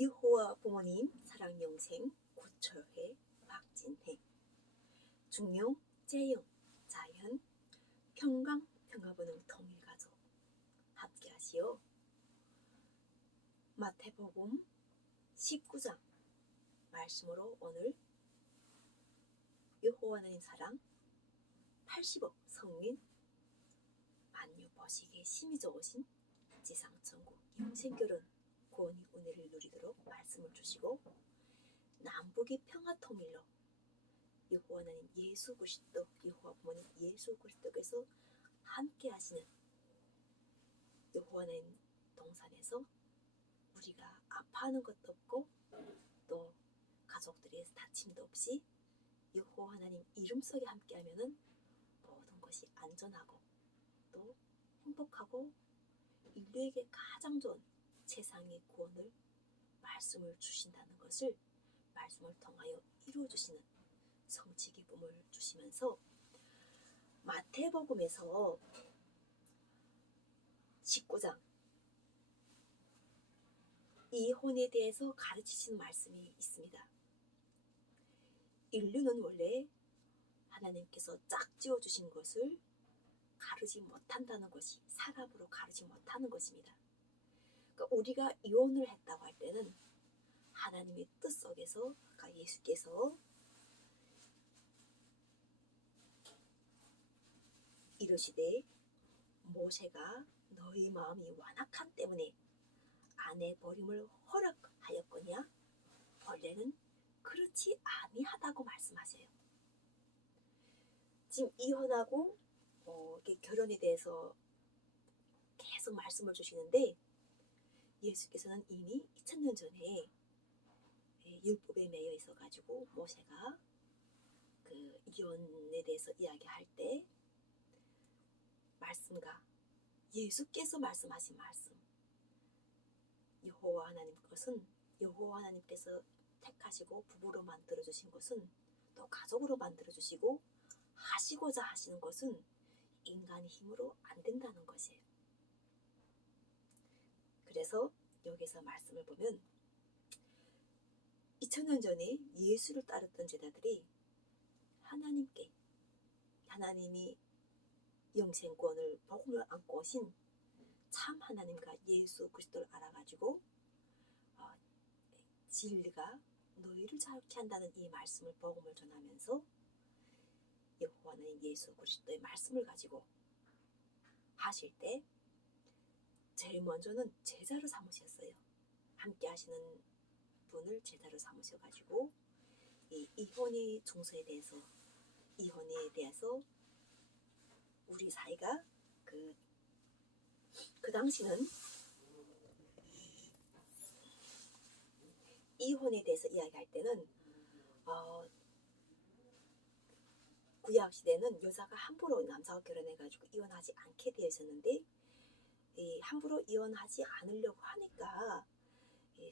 여호와 부모님 사랑영생 고철회 박진혜 중용 재영 자연 평강 평화번영 통일가족 함께하시오. 마태복음 19장 말씀으로 오늘 여호와 하나님 사랑 80억 성민 만유 보시기에 심히 좋으신 지상천국 영생결혼 구원의 은혜를 누리도록 말씀을 주시고 남북의 평화통일로 여호와 하나님 예수 그리스도 여호와 부모님 예수 그리스도께서 함께 하시는 여호와 하나님 동산에서 우리가 아파하는 것도 없고 또 가족들의 다침도 없이 여호와 하나님 이름 속에 함께하면은 모든 것이 안전하고 또 행복하고 인류에게 가장 좋은 세상의 구원을 말씀을 주신다는 것을 말씀을 통하여 이루어주시는 성취 기쁨을 주시면서 마태복음에서 19장 이혼에 대해서 가르치시는 말씀이 있습니다. 인류는 원래 하나님께서 짝지어 주신 것을 가르지 못한다는 것이 사람으로 가르지 못하는 것입니다. 그러니까 우리가 이혼을 했다고 할 때는 하나님의 뜻 속에서 그러니까 예수께서 이르시되 모세가 너희 마음이 완악한 때문에 아내 버림을 허락하였거냐 원래는 그렇지 아니하다고 말씀하세요. 지금 이혼하고 결혼에 대해서 계속 말씀을 주시는데 예수께서는 이미 2000년 전에 율법에 매여 있어 가지고 모세가 그 이혼에 대해서 이야기할 때 말씀과 예수께서 말씀하신 말씀 여호와 하나님 것은 여호와 하나님께서 택하시고 부부로 만들어 주신 것은 또 가족으로 만들어 주시고 하시고자 하시는 것은 인간의 힘으로 안 된다는 것이에요. 그래서 여기서 말씀을 보면 2000년 전에 예수를 따랐던 제자들이 하나님께 하나님이 영생권을 복음을 안고 오신 참 하나님과 예수 그리스도를 알아가지고 진리가 너희를 자유케 한다는 이 말씀을 복음을 전하면서 여호와 하나님 예수 그리스도의 말씀을 가지고 하실 때 제일 먼저는 제자로 삼으셨어요. 함께 하시는 분을 제자로 삼으셔가지고 이 이혼의 중서에 대해서 이혼에 대해서 우리 사이가 그 당시는 이혼에 대해서 이야기할 때는 구약 시대는 여자가 함부로 남자와 결혼해가지고 이혼하지 않게 되어 있었는데 함부로 이혼하지 않으려고 하니까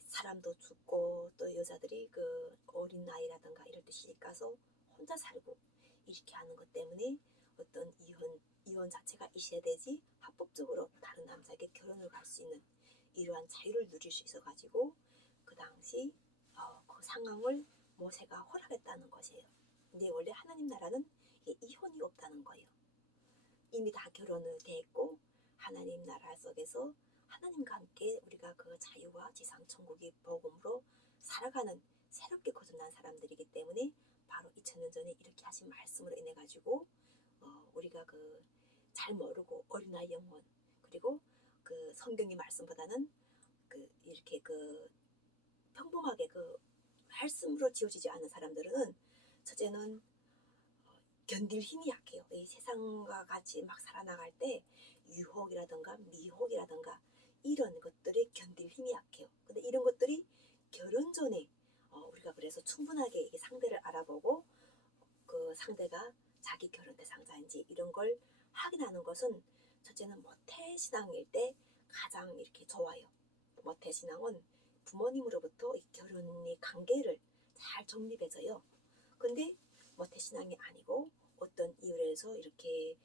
사람도 죽고 또 여자들이 그 어린 나이라든가 이럴 때 시집 가서 혼자 살고 이렇게 하는 것 때문에 어떤 이혼 자체가 있어야 되지 합법적으로 다른 남자에게 결혼을 갈 수 있는 이러한 자유를 누릴 수 있어 가지고 그 당시 그 상황을 모세가 허락했다는 것이에요. 근데 원래 하나님 나라는 이혼이 없다는 거예요. 이미 다 결혼을 돼 있고 하나님 나라 속에서 하나님과 함께 우리가 그 자유와 지상천국의 복음으로 살아가는 새롭게 거듭난 사람들이기 때문에 바로 2000년 전에 이렇게 하신 말씀으로 인해 가지고 우리가 잘 모르고 어린아이 영혼 그리고 그 성경의 말씀보다는 이렇게 평범하게 말씀으로 지어지지 않은 사람들은 첫째는 견딜 힘이 약해요. 이 세상과 같이 막 살아나갈 때 유혹이라든가 미혹이라든가 이런 것들이 견딜 힘이 약해요. 근데 이런 것들이 결혼 전에 우리가 그래서 충분하게 상대를 알아보고 그 상대가 자기 결혼 대상자인지 이런 걸 확인하는 것은 첫째는 모태신앙일 때 가장 이렇게 좋아요. 모태신앙은 부모님으로부터 이 결혼의 관계를 잘 정립해줘요. 근데 모태신앙이 아니고 어떤 이유에서 이렇게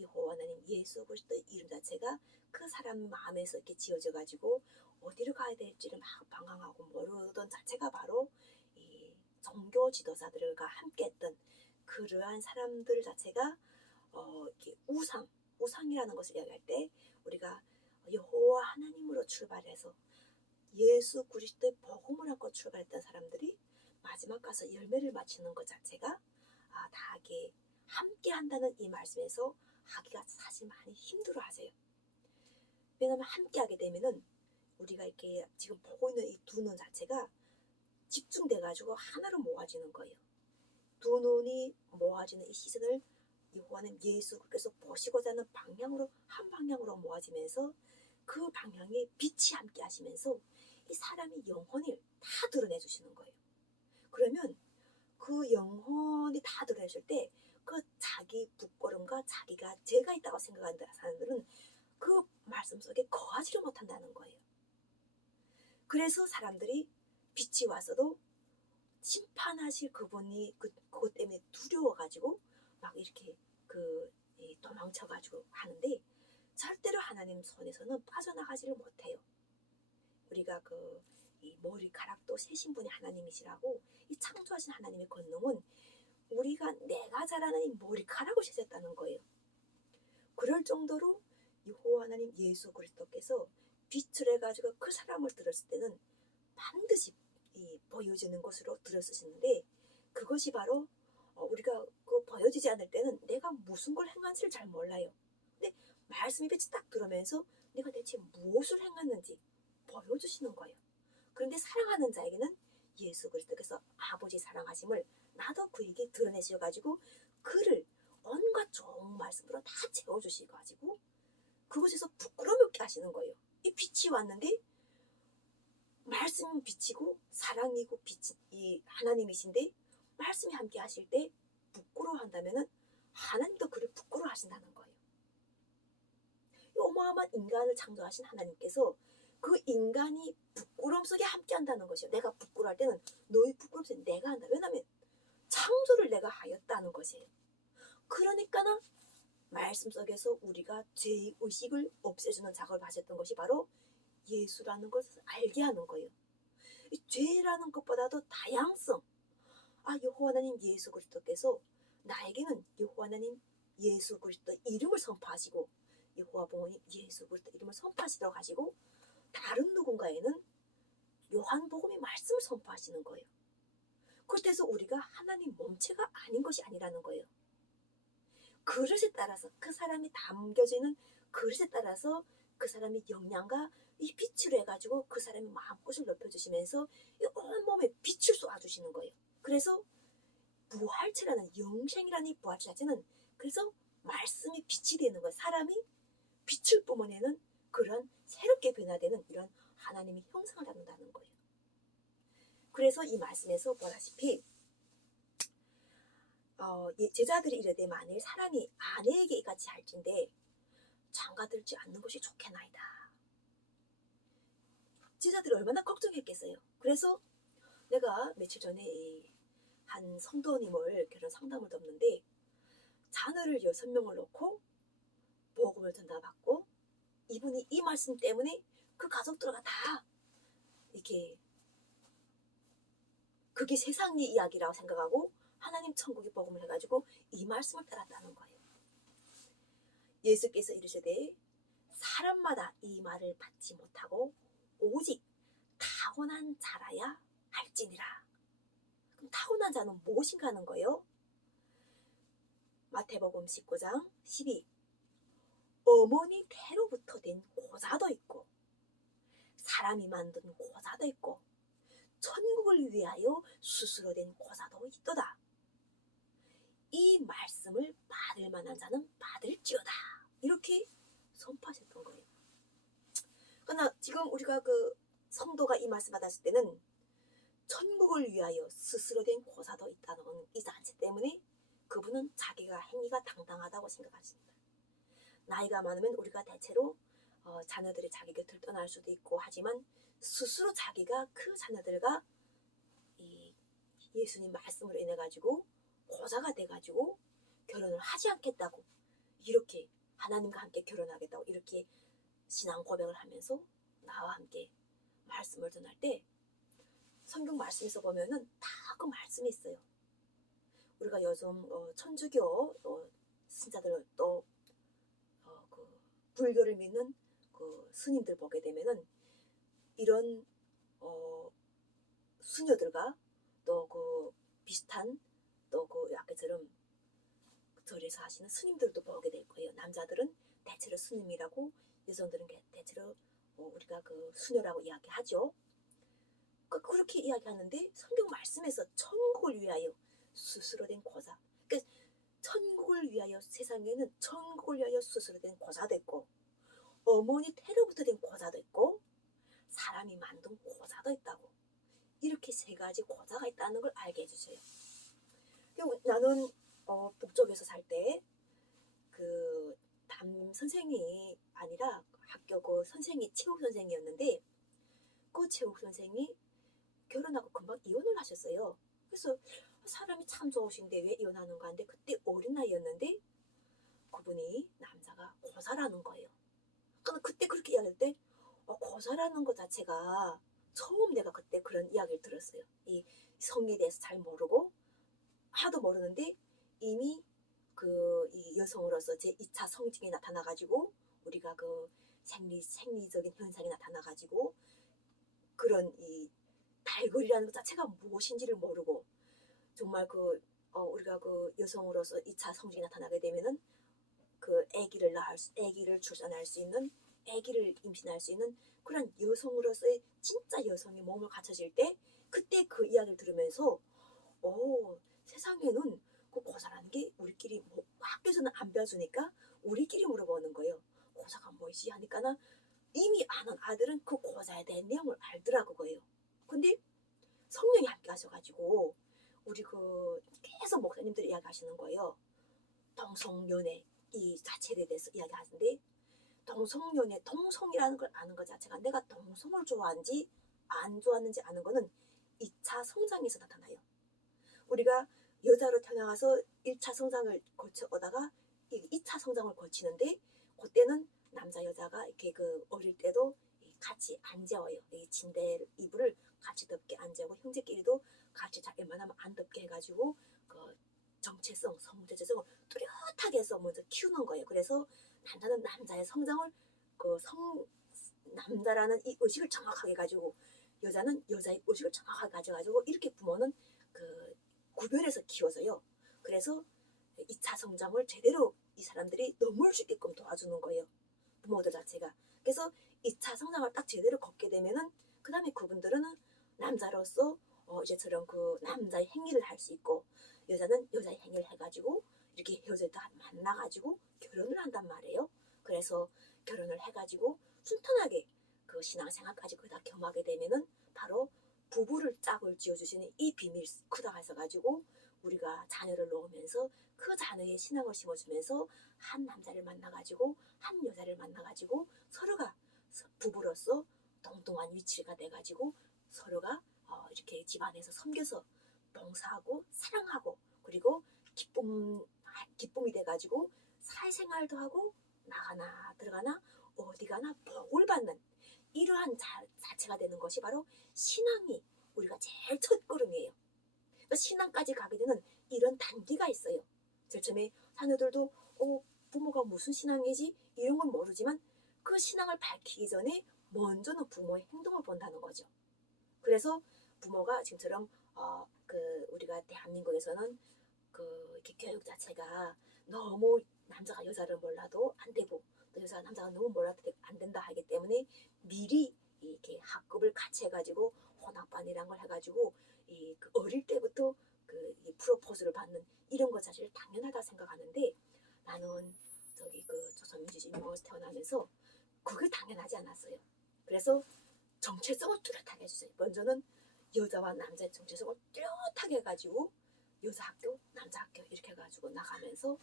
여호와 하나님 예수 그리스도의 이름 자체가 그 사람 마음에서 이렇게 지어져 가지고 어디를 가야 될지를 막 방황하고 모르던 자체가 바로 이 종교 지도자들과 함께했던 그러한 사람들 자체가 이렇게 우상이라는 것을 이야기할 때 우리가 여호와 하나님으로 출발해서 예수 그리스도의 복음을 갖고 출발했던 사람들이 마지막 가서 열매를 맺히는 것 자체가 다 이게 함께 한다는 이 말씀에서 하기가 사실 많이 힘들어 하세요. 왜냐하면 함께 하게 되면은 우리가 이렇게 지금 보고 있는 이 두 눈 자체가 집중돼 가지고 하나로 모아지는 거예요. 두 눈이 모아지는 이 시선을 여호와는 예수께서 보시고자 하는 방향으로 한 방향으로 모아지면서 그 방향에 빛이 함께 하시면서 이 사람의 영혼을 다 드러내 주시는 거예요. 그러면 그 영혼이 다 드러내실 때 그 자기 부끄러움과 자기가 죄가 있다고 생각하는 사람들은 그 말씀 속에 거하지를 못한다는 거예요. 그래서 사람들이 빛이 와서도 심판하실 그분이 그것 때문에 두려워가지고 막 이렇게 도망쳐가지고 하는데 절대로 하나님 손에서는 빠져나가지를 못해요. 우리가 이 머리카락도 세신 분이 하나님이시라고 이 창조하신 하나님의 권능은 우리가 내가 잘하는 이 머리카락을 세셨다는 거예요. 그럴 정도로 여호와 하나님 예수 그리스도께서 빛을 해가지고 그 사람을 들었을 때는 반드시 보여지는 것으로 들었으시는데 그것이 바로 우리가 보여지지 않을 때는 내가 무슨 걸 행한지를 잘 몰라요. 근데 말씀이 빛이 딱 들어오면서 내가 대체 무엇을 행했는지 보여주시는 거예요. 그런데 사랑하는 자에게는 예수 그리스도께서 아버지 사랑하심을 나도 그에게 드러내셔가지고 그를 온갖 좋은 말씀으로 다 채워주시가지고 그곳에서 부끄러움 없게 하시는 거예요. 이 빛이 왔는데 말씀은 빛이고 사랑이고 빛이 하나님이신데 말씀이 함께 하실 때 부끄러워한다면 하나님도 그를 부끄러워하신다는 거예요. 이 어마어마한 인간을 창조하신 하나님께서 그 인간이 부끄러움 속에 함께 한다는 것이요. 내가 부끄러워할 때는 너의 부끄러움 속에 내가 한다. 왜냐하면 창조를 내가 하였다는 것이에요. 그러니까는 말씀 속에서 우리가 죄의식을 없애주는 작업을 하셨던 것이 바로 예수라는 것을 알게 하는 거예요. 이 죄라는 것보다도 다양성. 여호와 하나님 예수 그리스도께서 나에게는 여호와 하나님 예수 그리스도 이름을 선포하시고 여호와 부모님 예수 그리스도 이름을 선포하시도록 하시고 다른 누군가에는 요한복음의 말씀을 선포하시는 거예요. 그때서 우리가 하나님 몸체가 아닌 것이 아니라는 거예요. 그릇에 따라서 그 사람이 담겨지는 그릇에 따라서 그 사람의 영양과 이 빛으로 해가지고 그 사람의 마음꽃을 높여주시면서 온몸에 빛을 쏘아주시는 거예요. 그래서 부활체라는 영생이라는 이 부활체 자체는 그래서 말씀이 빛이 되는 거예요. 사람이 빛을 뿜어내는 그런 새롭게 변화되는 이런 하나님의 형상을 담는다는 거예요. 그래서 이 말씀에서 보다시피 제자들이 이르되 만일 사람이 아내에게 이같이 할진대 장가들지 않는 것이 좋겠나이다. 제자들이 얼마나 걱정했겠어요. 그래서 내가 며칠 전에 한 성도님을 결혼 상담을 돕는데 자녀를 6명을 놓고 복음을 전달받고 이분이 이 말씀 때문에 그 가족들과 다 이렇게 그게 세상의 이야기라고 생각하고 하나님 천국의 복음을 해가지고 이 말씀을 따랐다는 거예요. 예수께서 이르시되 사람마다 이 말을 받지 못하고 오직 타고난 자라야 할지니라. 그럼 타고난 자는 무엇인가 하는 거예요? 마태복음 19장 12 어머니 태로부터 된 고자도 있고 사람이 만든 고자도 있고 천국을 위하여 스스로 된 고자도 있도다. 이 말씀을 받을 만한 자는 받을지어다. 이렇게 선포하셨던 거예요. 그러나 지금 우리가 성도가 이 말씀 받았을 때는 천국을 위하여 스스로 된 고사도 있다는 이 자체 때문에 그분은 자기가 행위가 당당하다고 생각하십니다. 나이가 많으면 우리가 대체로 자녀들이 자기 곁을 떠날 수도 있고 하지만 스스로 자기가 그 자녀들과 이 예수님 말씀으로 인해 가지고 고자가 돼 가지고 결혼을 하지 않겠다고 이렇게 하나님과 함께 결혼하겠다고 이렇게 신앙 고백을 하면서 나와 함께 말씀을 전할 때 성경 말씀에서 보면은 다 그 말씀이 있어요. 우리가 요즘 천주교 신자들 또 그 불교를 믿는 그 스님들 보게 되면은 이런 수녀들과 또 그 비슷한 또 그 아까처럼 절에서 하시는 스님들도 보게 될 거예요. 남자들은 대체로 스님이라고, 여성들은 대체로 우리가 그 수녀라고 이야기하죠. 그렇게 이야기하는데 성경 말씀에서 천국을 위하여 스스로 된 고사. 그러니까 천국을 위하여, 세상에는 천국을 위하여 스스로 된 고사도 있고, 어머니 태로부터 된 고사도 있고, 사람이 만든 고사도 있다고. 이렇게 세 가지 고사가 있다는 걸 알게 해주세요. 나는 북쪽에서 살 때 그 담임 선생이 아니라 학교 그 선생이 체육 선생이었는데, 그 체육 선생이 결혼하고 금방 이혼을 하셨어요. 그래서 사람이 참 좋으신데 왜 이혼하는가 하는데, 그때 어린 나이였는데 그분이 남자가 고사라는 거예요. 그때 그렇게 이야기할 때 고사라는 것 자체가 처음 내가 그때 그런 이야기를 들었어요. 이 성에 대해서 잘 모르고 하도 모르는데 이미 이 여성으로서 제2차 성징이 나타나가지고 우리가 그 생리적인 현상이 나타나가지고 그런 이 달거리라는 것 자체가 무엇인지를 모르고, 정말 우리가 그 여성으로서 2차 성징이 나타나게 되면은 그 아기를 출산할 수 있는, 아기를 임신할 수 있는 그런 여성으로서의 진짜 여성의 몸을 갖춰질 때, 그때 그 이야기를 들으면서 세상에는 그 고사라는 게 우리끼리 학교에서는 안 배워주니까 우리끼리 물어보는 거예요. 고사가 뭐지 하니까는 이미 아는 아들은 그 고사에 대한 내용을 알더라고 거예요. 근데 성령이 함께 하셔가지고 우리 계속 목사님들이 이야기하시는 거예요. 동성연애 이 자체에 대해서 이야기하는데, 동성이라는 걸 아는 것 자체가 내가 동성을 좋아하는지 안 좋아하는지 아는 거는 2차 성장에서 나타나요. 우리가 여자로 태어나서 1차 성장을 거쳐 오다가 2차 성장을 거치는데, 그때는 남자 여자가 이렇게 어릴 때도 같이 안 재워요. 이 침대 이불을 같이 덮게 안 재고, 형제끼리도 같이 잘 웬만하면 안 덮게 해가지고 정체성, 성체성을 뚜렷하게 해서 먼저 키우는 거예요. 그래서 남자는 남자의 성장을 남자라는 이 의식을 정확하게 가지고, 여자는 여자의 의식을 정확하게 가져가지고 이렇게 부모는 구별해서 키워서요. 그래서 2차 성장을 제대로 이 사람들이 넘을 수 있게끔 도와주는 거예요. 부모들 자체가. 그래서 2차 성장을 딱 제대로 걷게 되면은 그 다음에 그분들은 남자로서 이제처럼 그 남자의 행위를 할 수 있고, 여자는 여자의 행위를 해가지고 이렇게 여자도 만나가지고 결혼을 한단 말이에요. 그래서 결혼을 해가지고 순탄하게 그 신앙생활까지 거의 다 겸하게 되면은 바로 부부를 짝을 지어주시는 이 비밀 크다가 있어가지고 우리가 자녀를 놓으면서 그 자녀의 신앙을 심어주면서 한 남자를 만나가지고 한 여자를 만나가지고 서로가 부부로서 동등한 위치가 돼가지고 서로가 이렇게 집안에서 섬겨서 봉사하고 사랑하고, 그리고 기쁨이 돼가지고 사회생활도 하고 나가나 들어가나 어디 가나 복을 받는 이러한 자체가 되는 것이 바로 신앙이 우리가 제일 첫걸음이에요. 그러니까 신앙까지 가게 되는 이런 단계가 있어요. 제일 처음에 자녀들도 부모가 무슨 신앙이지 이런 건 모르지만 그 신앙을 밝히기 전에 먼저는 부모의 행동을 본다는 거죠. 그래서 부모가 지금처럼 우리가 대한민국에서는 이렇게 교육 자체가 너무 남자가 여자를 몰라도 안 되고, 또 여자가 남자가 너무 몰라도 안 된다 하기 때문에 미리 이렇게 학급을 같이 해가지고 혼합반이란 걸 해가지고 어릴 때부터 이 프로포즈를 받는 이런 것 자체를 당연하다 생각하는데, 나는 조선민주주의민국에서 태어나면서 그게 당연하지 않았어요. 그래서 정체성을 뚜렷하게 해주세요. 먼저는 여자와 남자의 정체성을 뚜렷하게 해가지고 여자 학교, 남자 학교 이렇게 해가지고 나가면서,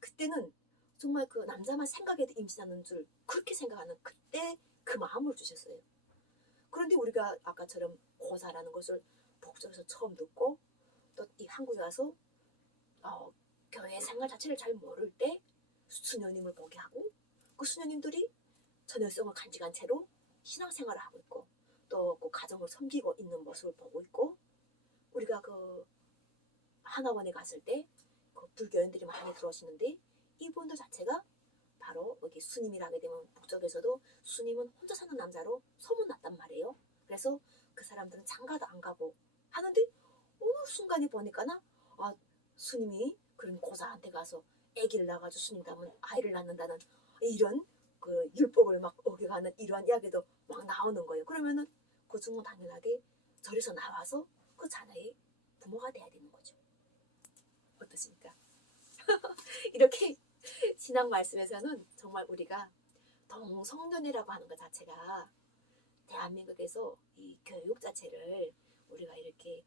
그때는 정말 그 남자만 생각해도 임신하는 줄 그렇게 생각하는 그때 그 마음을 주셨어요. 그런데 우리가 아까처럼 고사라는 것을 북쪽에서 처음 듣고 또 이 한국에 와서 교회 생활 자체를 잘 모를 때 수녀님을 보게 하고, 그 수녀님들이 전여성을 간직한 채로 신앙생활을 하고 있고, 또 그 가정을 섬기고 있는 모습을 보고 있고, 우리가 그 하나원에 갔을 때 그 불교인들이 많이 들어오시는데 이분들 자체가 바로 여기 스님이라 하게 되면 북쪽에서도 스님은 혼자 사는 남자로 소문났단 말이에요. 그래서 그 사람들은 장가도 안 가고 하는데 어느 순간에 보니까는 스님이 그런 고사한테 가서 아기를 낳아가지고 스님 닮은 아이를 낳는다는 이런 그 율법을 막 어겨가는 이러한 이야기도 막 나오는 거예요. 그러면은 그 중은 당연하게 절에서 나와서 그 자녀의 부모가 돼야 되는 거죠. 어떠십니까? 이렇게 신앙 말씀에서는 정말 우리가 동성연애라고 하는 것 자체가 대한민국에서 이 교육 자체를 우리가 이렇게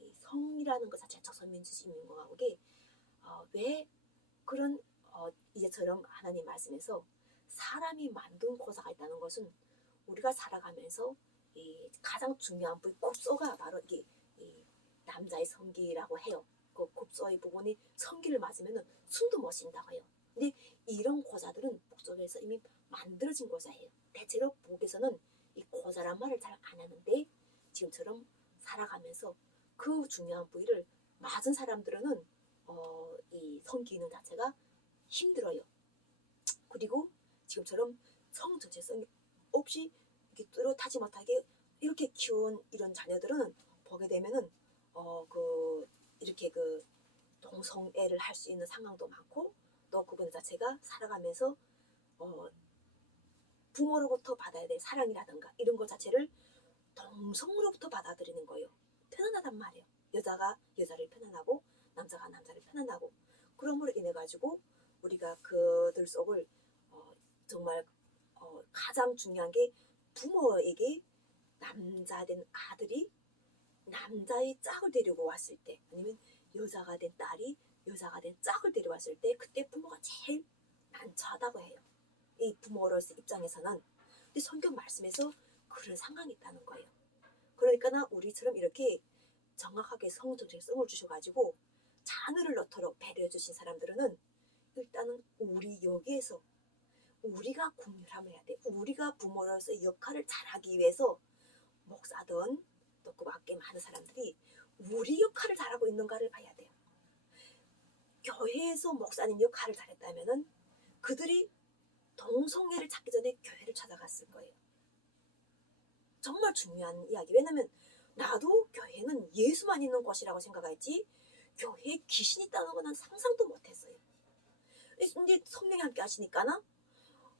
이 성이라는 것 자체 조선민주주의인민공화국이 왜 그런 이제처럼 하나님 말씀에서 사람이 만든 고사가 있다는 것은 우리가 살아가면서 이 가장 중요한 부위 곱소가 바로 이게 이 남자의 성기라고 해요. 그 곱소의 부분이 성기를 맞으면 숨도 못 쉰다고 해요. 근데 이런 고사들은 북쪽에서 이미 만들어진 고사예요. 대체로 북에서는 이 고사란 말을 잘 안 하는데 지금처럼 살아가면서 그 중요한 부위를 맞은 사람들은 이 성기능 자체가 힘들어요. 그리고 지금처럼 성 정체성이 없이 이렇게 뚜렷하지 못하게 이렇게 키운 이런 자녀들은 보게 되면은 이렇게 그 동성애를 할 수 있는 상황도 많고 또 그분 자체가 살아가면서 부모로부터 받아야 될 사랑이라든가 이런 것 자체를 동성으로부터 받아들이는 거예요. 편안하단 말이에요. 여자가 여자를 편안하고 남자가 남자를 편안하고 그러므로 인해 가지고 우리가 그들 속을 정말 가장 중요한 게 부모에게 남자 된 아들이 남자의 짝을 데리고 왔을 때 아니면 여자가 된 딸이 여자가 된 짝을 데려왔을 때 그때 부모가 제일 난처하다고 해요. 이 부모로서 입장에서는. 근데 성경 말씀에서 그런 상황이 있다는 거예요. 그러니까 우리처럼 이렇게 정확하게 성을 주셔가지고 자녀를 넣도록 배려해 주신 사람들은 일단은 우리 여기에서 우리가 국률함을 해야 돼. 우리가 부모로서의 역할을 잘하기 위해서 목사든 또 그 밖에 많은 사람들이 우리 역할을 잘하고 있는가를 봐야 돼요. 교회에서 목사님 역할을 잘했다면은 그들이 동성애를 찾기 전에 교회를 찾아갔을 거예요. 정말 중요한 이야기. 왜냐면 나도 교회는 예수만 있는 곳이라고 생각했지 교회에 귀신이 있다는 건 난 상상도 못했어요. 근데 성령이 함께 하시니까는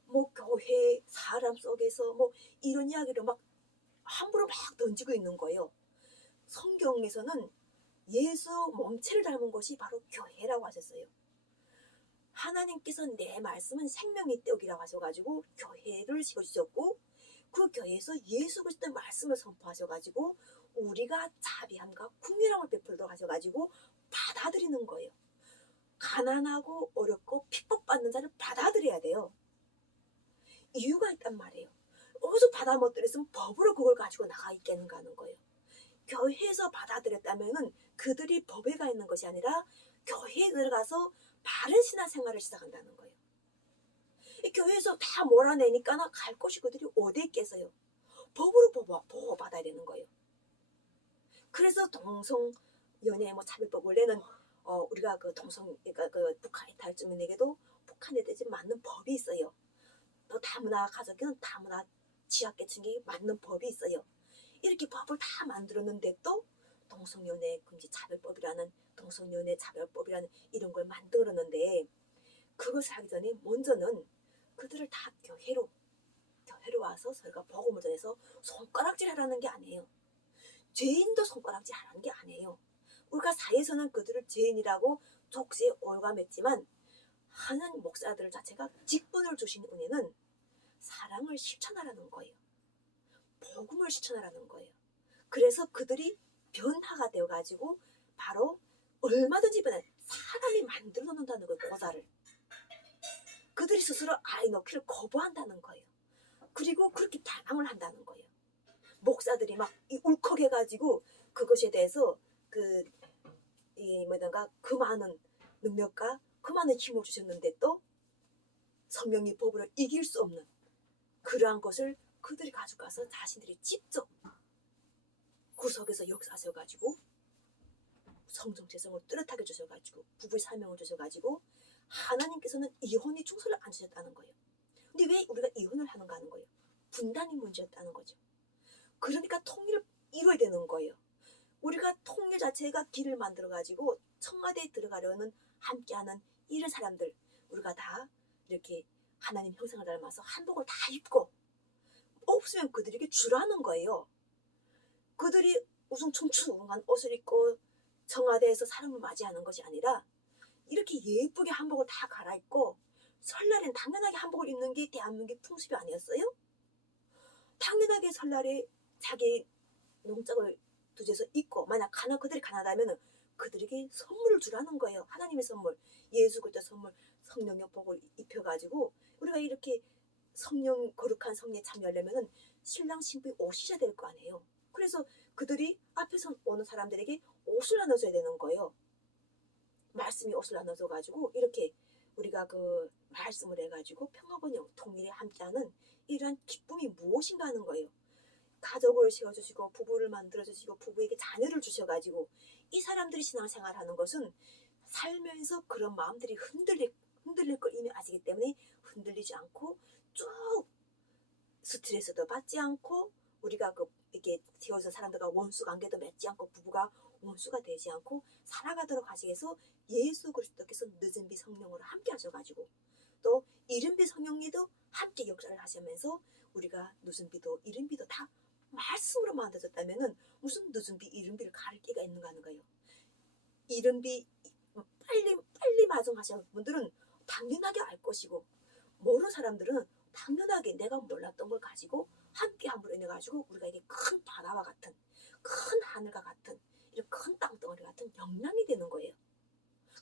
뭐 교회 사람 속에서 뭐 이런 이야기를 막 함부로 막 던지고 있는 거예요. 성경에서는 예수 몸체를 닮은 것이 바로 교회라고 하셨어요. 하나님께서 내 말씀은 생명의 떡이라고 하셔가지고 교회를 세워주셨고 그 교회에서 예수 그리스도의 말씀을 선포하셔가지고 우리가 자비함과 국률함을 베풀도록 하셔가지고 받아들이는 거예요. 가난하고 어렵고 핍박받는 자를 받아들여야 돼요. 이유가 있단 말이에요. 어디서 받아 못 들였으면 법으로 그걸 가지고 나가 있겠는가 하는 거예요. 교회에서 받아들였다면은 그들이 법에 가 있는 것이 아니라 교회에 들어가서 바른 신앙생활을 시작한다는 거예요. 이 교회에서 다 몰아내니까 갈 곳이 그들이 어디에 있겠어요. 법으로 보호받아야 되는 거예요. 그래서 동성연애 차별법 원래는 우리가 그 그러니까 그 북한에 탈주민에게도 북한에 대해 맞는 법이 있어요. 또 다문화 가족은 다문화 지역계층에 맞는 법이 있어요. 이렇게 법을 다 만들었는데 또 동성연애 금지 차별법이라는 동성연애 차별법이라는 이런 걸 만들었는데 그것을 하기 전에 먼저는 그들을 다 교회로 와서 저희가 복음을 전해서 손가락질하라는 게 아니에요. 죄인도 손가락질하라는 게 아니에요. 우리가 사회에서는 그들을 죄인이라고 족쇄에 올감했지만 하는 목사들 자체가 직분을 주신 은혜는 사랑을 실천하라는 거예요. 복음을 실천하라는 거예요. 그래서 그들이 변화가 되어가지고 바로 얼마든지 사람이 만들어 놓는다는 거예요. 고사를. 그들이 스스로 아이 낳기를 거부한다는 거예요. 그리고 그렇게 반항을 한다는 거예요. 목사들이 막 울컥해가지고 그것에 대해서 그 많은 능력과 그 많은 힘을 주셨는데 또 성령의 법으로 이길 수 없는 그러한 것을 그들이 가지고 가서 자신들이 직접 구석에서 역사하셔가지고 성정 재성을 뚜렷하게 주셔가지고 부부의 사명을 주셔가지고 하나님께서는 이혼이 충서를 안 주셨다는 거예요. 근데 왜 우리가 이혼을 하는가 하는 거예요. 분단이 문제였다는 거죠. 그러니까 통일을 이루어야 되는 거예요. 우리가 통일 자체가 길을 만들어가지고 청와대에 들어가려는 함께하는 이런 사람들, 우리가 다 이렇게 하나님 형상을 닮아서 한복을 다 입고 없으면 그들에게 주라는 거예요. 그들이 무슨 춤추한 옷을 입고 청와대에서 사람을 맞이하는 것이 아니라 이렇게 예쁘게 한복을 다 갈아입고 설날엔 당연하게 한복을 입는 게 대한민국 풍습이 아니었어요? 당연하게 설날에 자기 농장을 두제서 입고 만약 그들이 가난하다면 그들에게 선물을 주라는 거예요. 하나님의 선물, 예수 그리스도 선물, 성령의 복을 입혀가지고 우리가 이렇게 성령 거룩한 성례에 참여하려면 신랑 신부이 오셔야 될 거 아니에요. 그래서 그들이 앞에서 오는 사람들에게 옷을 나눠줘야 되는 거예요. 말씀이 옷을 나눠줘가지고 이렇게 우리가 그 말씀을 해가지고 평화번영 통일에 함께하는 이러한 기쁨이 무엇인가 하는 거예요. 가족을 세워주시고 부부를 만들어주시고 부부에게 자녀를 주셔가지고 이 사람들이 신앙생활하는 것은 살면서 그런 마음들이 흔들릴 걸 이미 아시기 때문에 흔들리지 않고 쭉 스트레스도 받지 않고 우리가 이렇게 세워진 사람들과 원수 관계도 맺지 않고 부부가 원수가 되지 않고 살아가도록 하시기 위해서 예수 그리스도께서 늦은비 성령으로 함께 하셔가지고 또 이른비 성령님도 함께 역사를 하시면서 우리가 늦은비도 이른비도 다 말씀으로 만들어졌다면은 무슨 늦은비 이른비를 가릴 게가 있는가 하는 거예요. 이른비 빨리 마중하시는 분들은 당연하게 알 것이고 모르는 사람들은 당연하게 내가 몰랐던 걸 가지고 함께 함으로 인해 가지고 우리가 이게 큰 바다와 같은 큰 하늘과 같은 이런 큰 땅덩어리 같은 영향이 되는 거예요.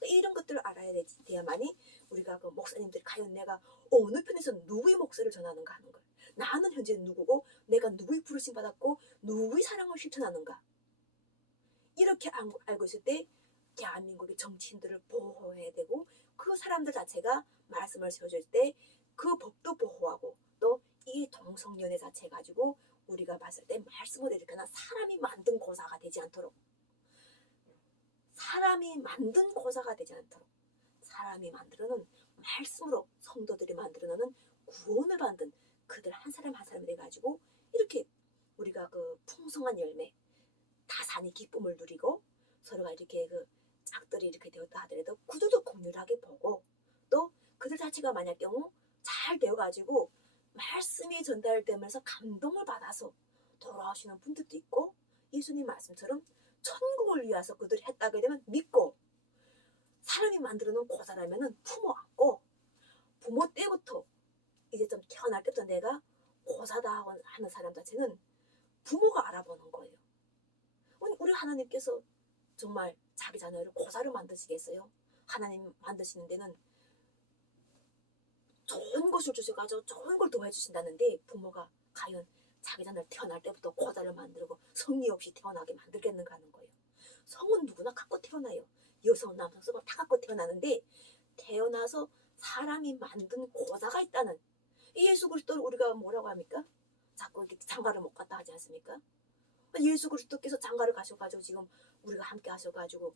이런 것들을 알아야 돼야만이 우리가 그 목사님들이 과연 내가 어느 편에서 누구의 목소리를 전하는가 하는 걸 나는 현재 누구고 내가 누구의 부르심 받았고 누구의 사랑을 실천하는가 이렇게 알고 있을 때 대한민국의 정치인들을 보호해야 되고 그 사람들 자체가 말씀을 세워줄 때 그 법도 보호하고 또 이 동성연애 자체 가지고 우리가 봤을 때 말씀을 일으켜나 사람이 만든 고사가 되지 않도록 사람이 만든 고사가 되지 않도록 사람이 만들어놓은 말씀으로 성도들이 만들어놓은 구원을 받은 그들 한 사람 한 사람이 돼가지고 이렇게 우리가 그 풍성한 열매 다산이 기쁨을 누리고 서로가 이렇게 그 짝들이 이렇게 되었다 하더라도 그들도 공유하게 보고 또 그들 자체가 만약 경우 잘 되어가지고 말씀이 전달되면서 감동을 받아서 돌아오시는 분들도 있고 예수님 말씀처럼 천국을 위해서 그들이 했다게 되면 믿고 사람이 만들어 놓은 고사라면은 품어 안고 부모 때부터 이제 좀 태어날 때부터 내가 고사다 하는 사람 자체는 부모가 알아보는 거예요. 우리 하나님께서 정말 자기 자녀를 고사로 만드시겠어요? 하나님 만드시는 데는 좋은 것을 주셔가지고 좋은 걸 도와주신다는데 부모가 과연 자기 자녀를 태어날 때부터 고사를 만들고 성의 없이 태어나게 만들겠는가 하는 거예요. 성은 누구나 갖고 태어나요. 여성, 남성, 성을 다 갖고 태어나는데 태어나서 사람이 만든 고사가 있다는 이 예수 그리스도를 우리가 뭐라고 합니까? 자꾸 이렇게 장가를 못 갔다 하지 않습니까? 예수 그리스도께서 장가를 가셔가지고 지금 우리가 함께 하셔가지고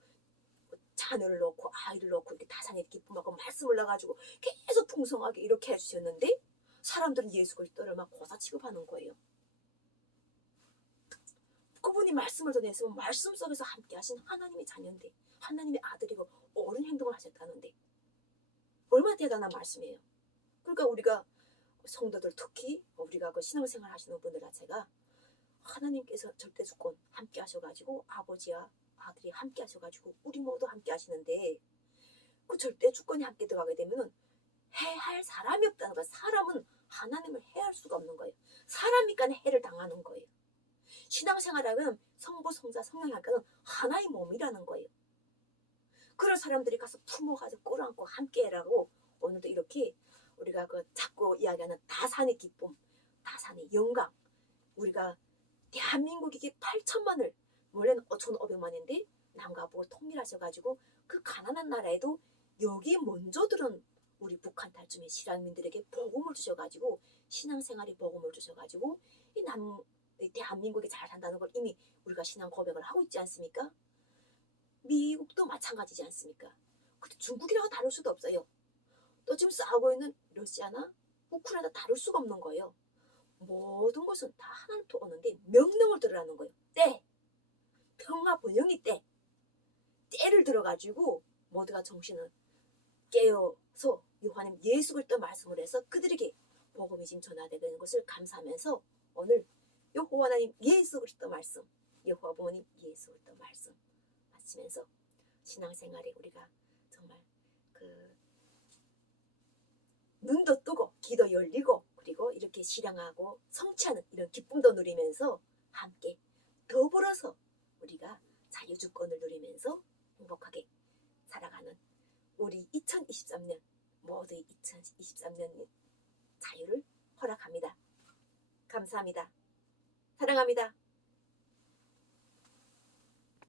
자녀를 놓고 아이를 놓고 이렇게 다산의 기쁨하고 말씀을 넣어가지고 계속 풍성하게 이렇게 해주셨는데 사람들은 예수 그리스도를 막 고사 취급하는 거예요. 그분이 말씀을 전했으면 말씀 속에서 함께 하신 하나님의 자녀인데 하나님의 아들이고 옳은 행동을 하셨다는데 얼마나 대단한 말씀이에요. 그러니까 우리가 성도들 특히 우리가 그 신앙생활 하시는 분들 자체가 하나님께서 절대주권 함께 하셔가지고 아버지와 아들이 함께 하셔가지고 우리 모두 함께 하시는데 그 절대주권이 함께 들어가게 되면은 해할 사람이 없다는 거예요. 사람은 하나님을 해할 수가 없는 거예요. 사람이니까 해를 당하는 거예요. 신앙생활하면 성부, 성자, 성령이니까는 하나의 몸이라는 거예요. 그런 사람들이 가서 품어가지고 끌어안고 함께 해라고 오늘도 이렇게 우리가 그 자꾸 이야기하는 다산의 기쁨, 다산의 영광 우리가 대한민국 이게 8천만을 원래는 1,500만인데 남과 북을 통일하셔가지고 그 가난한 나라에도 여기 먼저들은 우리 북한 탈주민 실향민들에게 복음을 주셔가지고 신앙생활에 복음을 주셔가지고 이 대한민국이 잘 산다는 걸 이미 우리가 신앙 고백을 하고 있지 않습니까? 미국도 마찬가지지 않습니까? 근데 중국이라고 다룰 수도 없어요. 또 지금 싸우고 있는 러시아나 우크라이나 다룰 수가 없는 거예요. 모든 것은 다 하나님부터 오는데 명령을 들으라는 거예요. 평화 번영이 때를 들어가지고 모두가 정신을 깨어서 요한은 예수 그리스도 말씀을 해서 그들에게 복음이 지금 전하되는 것을 감사하면서 오늘 여호와 하나님 예수 그리스도 말씀, 여호와 부모님 예수 그리스도 말씀 마치면서 신앙생활에 우리가 정말 눈도 뜨고 귀도 열리고 그리고 이렇게 실행하고 성취하는 이런 기쁨도 누리면서 함께 더불어서 우리가 자유주권을 누리면서 행복하게 살아가는 우리 2023년 모두의 2023년 자유를 허락합니다. 감사합니다. 사랑합니다.